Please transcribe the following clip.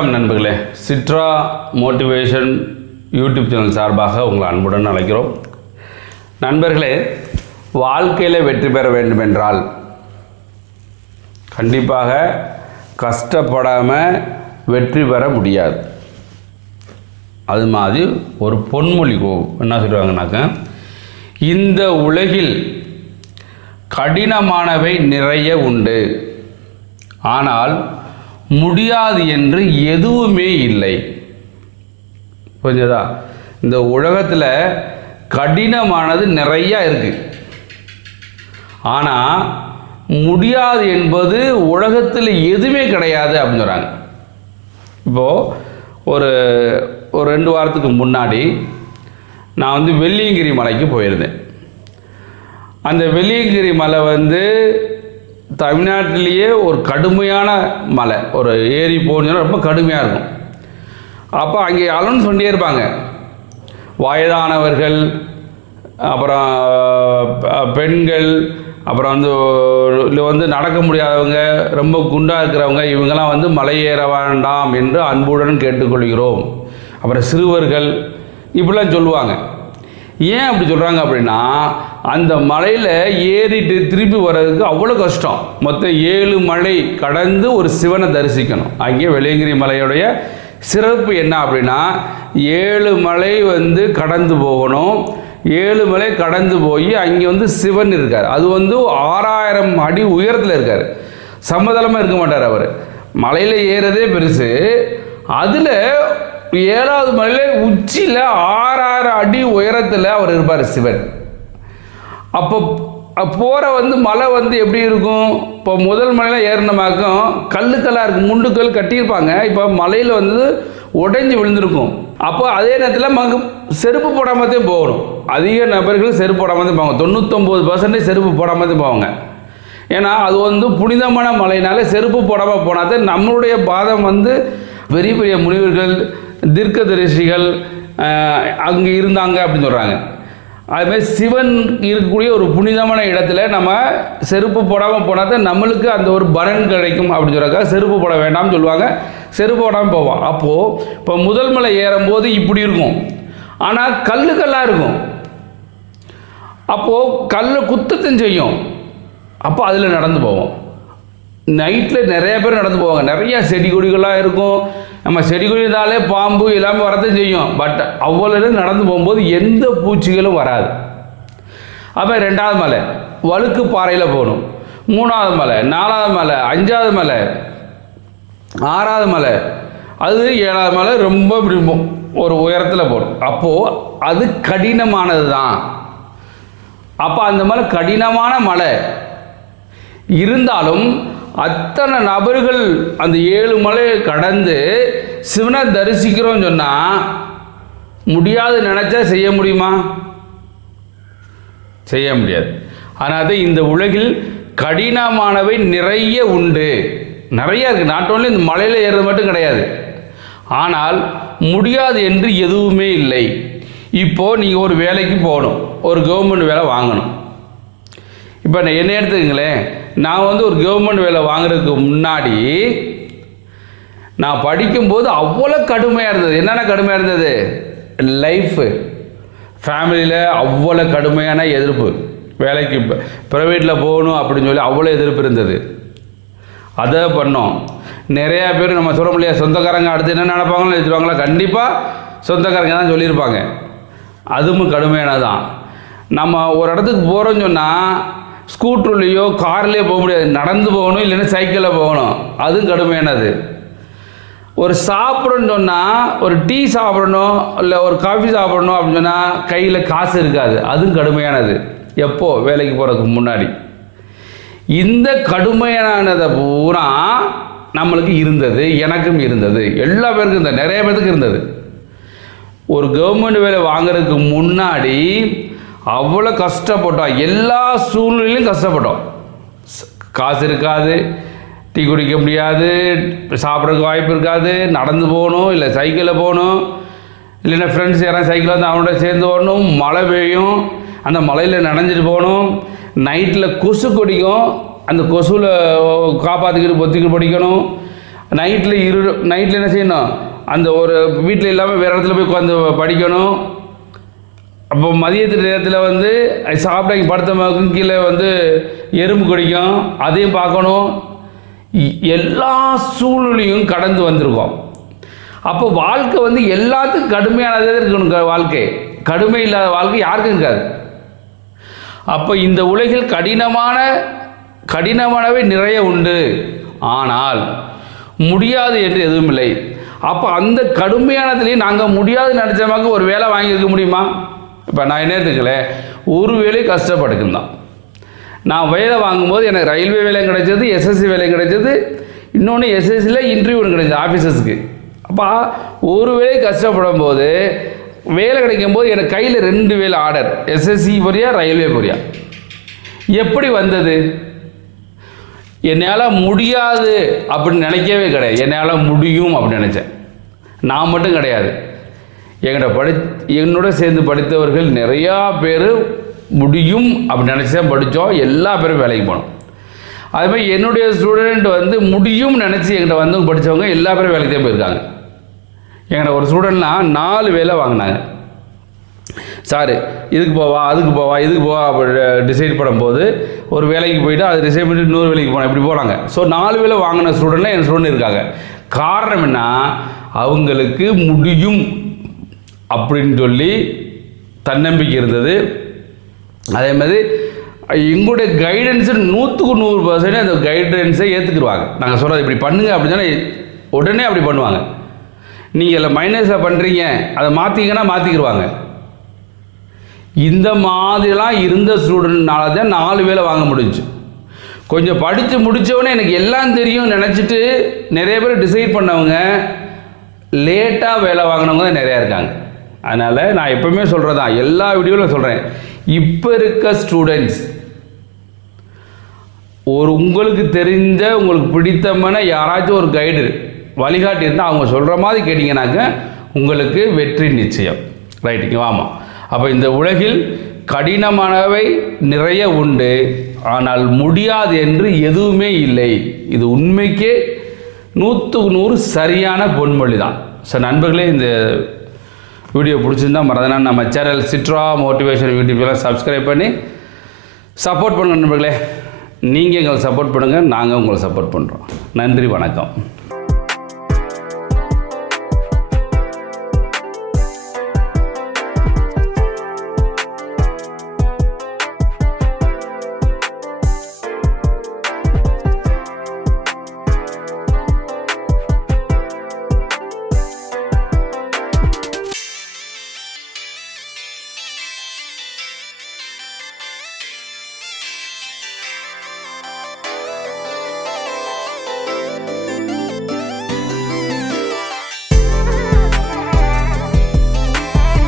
வணக்கம் நண்பர்களே. சிட்ரா motivation YouTube channel சார்பாக உங்களை அன்புடன் அழைக்கிறோம். நண்பர்களே, வாழ்க்கையில் வெற்றி பெற வேண்டும் என்றால் கண்டிப்பாக கஷ்டப்படாமல் வெற்றி பெற முடியாது. அது மாதிரி ஒரு பொன்மொழி என்ன சொல்லுவாங்கனாக்கா, இந்த உலகில் கடினமானவை நிறைய உண்டு, ஆனால் முடியாது என்று எதுவுமே இல்லை. புரிஞ்சதா? இந்த உலகத்தில் கடினமானது நிறையா இருக்குது, ஆனால் முடியாது என்பது உலகத்தில் எதுவுமே கிடையாது அப்படின்னு சொல்கிறாங்க. இப்போது ஒரு 2 வாரத்துக்கு முன்னாடி நான் வெள்ளியங்கிரி மலைக்கு போயிருந்தேன். அந்த வெள்ளியங்கிரி மலை தமிழ்நாட்டிலேயே ஒரு கடுமையான மலை. ஒரு ஏரி போகணுன்னா ரொம்ப கடுமையாக இருக்கும். அப்போ அங்கே அலௌன்ஸ் பண்ணிட்டே இருப்பாங்க, வயதானவர்கள், அப்புறம் பெண்கள், அப்புறம் நடக்க முடியாதவங்க, ரொம்ப குண்டாக இருக்கிறவங்க, இவங்கெல்லாம் மலை ஏற வேண்டாம் என்று அன்புடன் கேட்டுக்கொள்கிறோம். அப்புறம் சிறுவர்கள் இப்படிலாம் சொல்லுவாங்க. ஏன் அப்படி சொல்கிறாங்க அப்படின்னா, அந்த மலையில் ஏறிட்டு திருப்பி வர்றதுக்கு அவ்வளோ கஷ்டம். மொத்தம் 7 மலை கடந்து ஒரு சிவனை தரிசிக்கணும். அங்கே வெள்ளியங்கிரி மலையுடைய சிறப்பு என்ன அப்படின்னா, 7 மலை கடந்து போகணும். 7 மலை கடந்து போய் அங்கே சிவன் இருக்கார். அது 6000 அடி உயரத்தில் இருக்கார். சமதளமாக இருக்க மாட்டார் அவர். மலையில் ஏறதே பெருசு. அதில் 7வது மலையில் உச்சியில் 6000 அடி உயரத்தில் அவர் இருப்பார் சிவன். அப்போ போகிற மலை எப்படி இருக்கும்? இப்போ முதல் மலையில் ஏறினமாக்கும் கல்லுக்கல்லாக இருக்கும், முண்டுக்கல் கட்டியிருப்பாங்க. இப்போ மலையில் உடைஞ்சி விழுந்திருக்கும். அப்போ அதே நேரத்தில் செருப்பு போடாமல் தான் போகணும். அதிக நபர்கள் செருப்பு போடாமல் தான் போவாங்க. 99% செருப்பு போடாமல் தான் போவாங்க. ஏன்னா அது புனிதமான மலையினால செருப்பு போடாமல் போனால் தான் நம்மளுடைய பாதம் பெரிய பெரிய முனிவர்கள், தீர்க்கதரிசிகள் அங்கே இருந்தாங்க அப்படின்னு சொல்கிறாங்க. அதுமாதிரி சிவன் இருக்கக்கூடிய ஒரு புனிதமான இடத்துல நம்ம செருப்பு போடாமல் போனால் தான் நம்மளுக்கு அந்த ஒரு பலன் கிடைக்கும் அப்படின்னு சொல்கிறாங்க. செருப்பு போட வேண்டாம்னு சொல்லுவாங்க. செருப்பு போடாமல் போவோம். அப்போது இப்போ முதல் மலை ஏறும்போது இப்படி இருக்கும், ஆனால் கல்லாக இருக்கும். அப்போது கல் குத்தத்தையும் செய்யும். அப்போ அதில் நடந்து போவோம். நைட்டில் நிறைய பேர் நடந்து போவாங்க. நிறையா செடி கொடிகளாக இருக்கும். நம்ம செடி கொடிதாலே பாம்பு எல்லாமே வரத்தையும் செய்யும். பட் அவ்வளோ நடந்து போகும்போது எந்த பூச்சிகளும் வராது. அப்போ 2வது மலை வழுக்கு பாறையில் போகணும். 3வது மலை, 4வது மலை, 5வது மலை, 6வது மலை, அது 7வது மலை ரொம்ப விரும்பும் ஒரு உயரத்தில் போகணும். அப்போது அது கடினமானது தான். அப்போ அந்த மலை கடினமான மலை இருந்தாலும் அத்தனை நபர்கள் அந்த 7 மலையை கடந்து சிவனை தரிசிக்கிறோம்னு சொன்னால் முடியாது நினச்சா செய்ய முடியுமா? செய்ய முடியாது. ஆனால் இந்த உலகில் கடினமானவை நிறைய உண்டு, நிறைய இருக்குது. நாட் ஓன்லி இந்த மலையில் ஏறுறது மட்டும் கிடையாது, ஆனால் முடியாது என்று எதுவுமே இல்லை. இப்போது நீங்கள் ஒரு வேலைக்கு போகணும், ஒரு கவர்மெண்ட் வேலை வாங்கணும். இப்போ என்ன எடுத்துக்கங்களேன், நான் ஒரு கவர்மெண்ட் வேலை வாங்குறதுக்கு முன்னாடி நான் படிக்கும்போது அவ்வளோ கடுமையாக இருந்தது. என்னென்ன கடுமையாக இருந்தது? லைஃபு, ஃபேமிலியில் அவ்வளோ கடுமையான எதிர்ப்பு. வேலைக்கு ப்ரைவேட்டில் போகணும் அப்படின்னு சொல்லி அவ்வளோ எதிர்ப்பு இருந்தது. அதை பண்ணோம். நிறையா பேர் நம்ம சொல்ல முடியாது, சொந்தக்காரங்க அடுத்து என்ன நினைப்பாங்கன்னு வச்சுருவாங்களா? கண்டிப்பாக சொந்தக்காரங்க தான் சொல்லியிருப்பாங்க. அதுவும் கடுமையானதான். நம்ம ஒரு இடத்துக்கு போகிறோன்னு சொன்னால் ஸ்கூட்டர்லேயோ கார்லேயோ போக முடியாது, நடந்து போகணும், இல்லைன்னா சைக்கிளில் போகணும். அதுவும் கடுமையானது. ஒரு சாப்பிடணும்னு சொன்னால், ஒரு டீ சாப்பிடணும் இல்லை ஒரு காஃபி சாப்பிடணும் அப்படின்னு சொன்னால் கையில் காசு இருக்காது. அதுவும் கடுமையானது. எப்போ? வேலைக்கு போகிறதுக்கு முன்னாடி. இந்த கடுமையானதை பூரா நம்மளுக்கு இருந்தது, எனக்கும் இருந்தது, எல்லா பேருக்கும் இருந்தது, நிறைய பேருக்கு இருந்தது. ஒரு கவர்மெண்ட் வேலை வாங்குறதுக்கு முன்னாடி அவ்வளோ கஷ்டப்பட்டோம். எல்லா சூழ்நிலையிலும் கஷ்டப்பட்டோம். காசு இருக்காது, டீ குடிக்க முடியாது, சாப்பிட்றதுக்கு வாய்ப்பு இருக்காது, நடந்து போகணும், இல்லை சைக்கிளில் போகணும், இல்லைன்னா ஃப்ரெண்ட்ஸ் யாராவது சைக்கிளில் அவனோட சேர்ந்து ஓடணும், மழை பெய்யும், அந்த மலையில் நனைஞ்சிட்டு போகணும், நைட்டில் கொசு கொடிக்கும், அந்த கொசுவில் காப்பாற்றிக்கிட்டு பொத்திக்கிட்டு படிக்கணும். நைட்டில் என்ன செய்யணும், அந்த ஒரு வீட்டில் இல்லாமல் வேறு இடத்துல போய் உட்காந்து படிக்கணும். அப்போ மதியத்து நேரத்தில் வந்து சாப்பிட படுத்த கீழே வந்து எறும்பு கடிக்கும், அதையும் பார்க்கணும். எல்லா சூழ்நிலையும் கடந்து வந்திருக்கோம். அப்போ வாழ்க்கை வந்து எல்லாத்துக்கும் கடுமையானதே இருக்கணும். வாழ்க்கை கடுமை இல்லாத வாழ்க்கை யாருக்கும் இருக்காது. அப்போ இந்த உலகில் கடினமானவை நிறைய உண்டு, ஆனால் முடியாது என்று எதுவும் இல்லை. அப்போ அந்த கடுமையானதுலேயும் நாங்கள் முடியாது நினச்சமாக்க ஒரு வேலை வாங்கியிருக்க முடியுமா? இப்போ நான் என்ன எடுத்துக்கல, ஒரு வேலையை கஷ்டப்படுக்குன்னு தான். நான் வேலை வாங்கும்போது எனக்கு ரயில்வே வேலையும் கிடைச்சது, எஸ்எஸ்சி வேலையும் கிடைச்சது, இன்னொன்று எஸ்எஸ்சியில் இன்டர்வியூ ஒன்று கிடைச்சது ஆஃபீஸர்ஸுக்கு. அப்போ ஒரு வேலை கஷ்டப்படும் போது வேலை கிடைக்கும் போது எனக்கு கையில் 2 வேலை ஆர்டர், எஸ்எஸ்சி போறியா ரயில்வே போறியா. எப்படி வந்தது? என்னால் முடியாது அப்படின்னு நினைக்கவே கிடையாது, என்னால் முடியும் அப்படின்னு நினச்சேன். நான் மட்டும் கிடையாது, என்னோட சேர்ந்து படித்தவர்கள் நிறையா பேர் முடியும் அப்படின்னு நினச்சி தான் படித்தோம். எல்லா பேரும் வேலைக்கு போனோம். அது மாதிரி என்னுடைய ஸ்டூடெண்ட் வந்து முடியும் நினச்சி என்கிட்ட வந்து படித்தவங்க எல்லா பேரும் வேலைக்கு தான் போயிருக்காங்க. என்கிட்ட ஒரு ஸ்டூடெண்ட்லாம் 4 வேலை வாங்கினாங்க. சார் இதுக்கு போவா அதுக்கு போவா இதுக்கு போவா அப்படி டிசைட் பண்ணும்போது ஒரு வேலைக்கு போயிட்டு அது டிசைட் பண்ணிட்டு இன்னொரு வேலைக்கு போனால் இப்படி போனாங்க. ஸோ 4 வேலை வாங்கின ஸ்டூடெண்ட்லாம் என் ஸ்டூடெண்ட் இருக்காங்க. காரணம் என்ன, அவங்களுக்கு முடியும் அப்படின்னு சொல்லி தன்னம்பிக்கை இருந்தது. அதே மாதிரி எங்களுடைய கைடன்ஸு 100% அந்த கைடன்ஸை ஏற்றுக்குருவாங்க. நாங்கள் சொல்கிறது இப்படி பண்ணுங்க அப்படின்னா உடனே அப்படி பண்ணுவாங்க. நீங்கள் இல்லை மைனஸில் பண்ணுறீங்க அதை மாற்றிங்கன்னா மாற்றிக்கிடுவாங்க. இந்த மாதிரிலாம் இருந்த ஸ்டூடெண்ட்னால தான் 4 வேலை வாங்க முடிஞ்சு. கொஞ்சம் படித்து முடித்தவொடனே எனக்கு எல்லாம் தெரியும் நினச்சிட்டு நிறைய பேர் டிசைட் பண்ணவங்க லேட்டாக வேலை வாங்கினவங்க தான் நிறையா இருக்காங்க. அதனால் நான் எப்போவுமே சொல்கிறதான், எல்லா வீடியோவில் சொல்கிறேன், இப்போ இருக்க ஸ்டூடெண்ட்ஸ் உங்களுக்கு தெரிந்த உங்களுக்கு பிடித்தமான யாராச்சும் ஒரு கைடு வழிகாட்டி இருந்தால் அவங்க சொல்கிற மாதிரி கேட்டிங்கனாக்க உங்களுக்கு வெற்றி நிச்சயம். ரைட்டுங்க, ஆமாம். அப்போ இந்த உலகில் கடினமானவை நிறைய உண்டு, ஆனால் முடியாது என்று எதுவுமே இல்லை. இது உண்மைக்கே 100க்கு 100 சரியான பொன்மொழி தான். சார் நண்பர்களே, இந்த வீடியோ பிடிச்சிருந்தால் மறந்தனா நம்ம சேனல் சிட்ரா மோட்டிவேஷன் யூடியூப்லாம் சப்ஸ்கிரைப் பண்ணி சப்போர்ட் பண்ணுங்கள் நண்பர்களே. நீங்கள் எங்களை சப்போர்ட் பண்ணுங்கள், நாங்கள் உங்களை சப்போர்ட் பண்ணுறோம். நன்றி, வணக்கம்.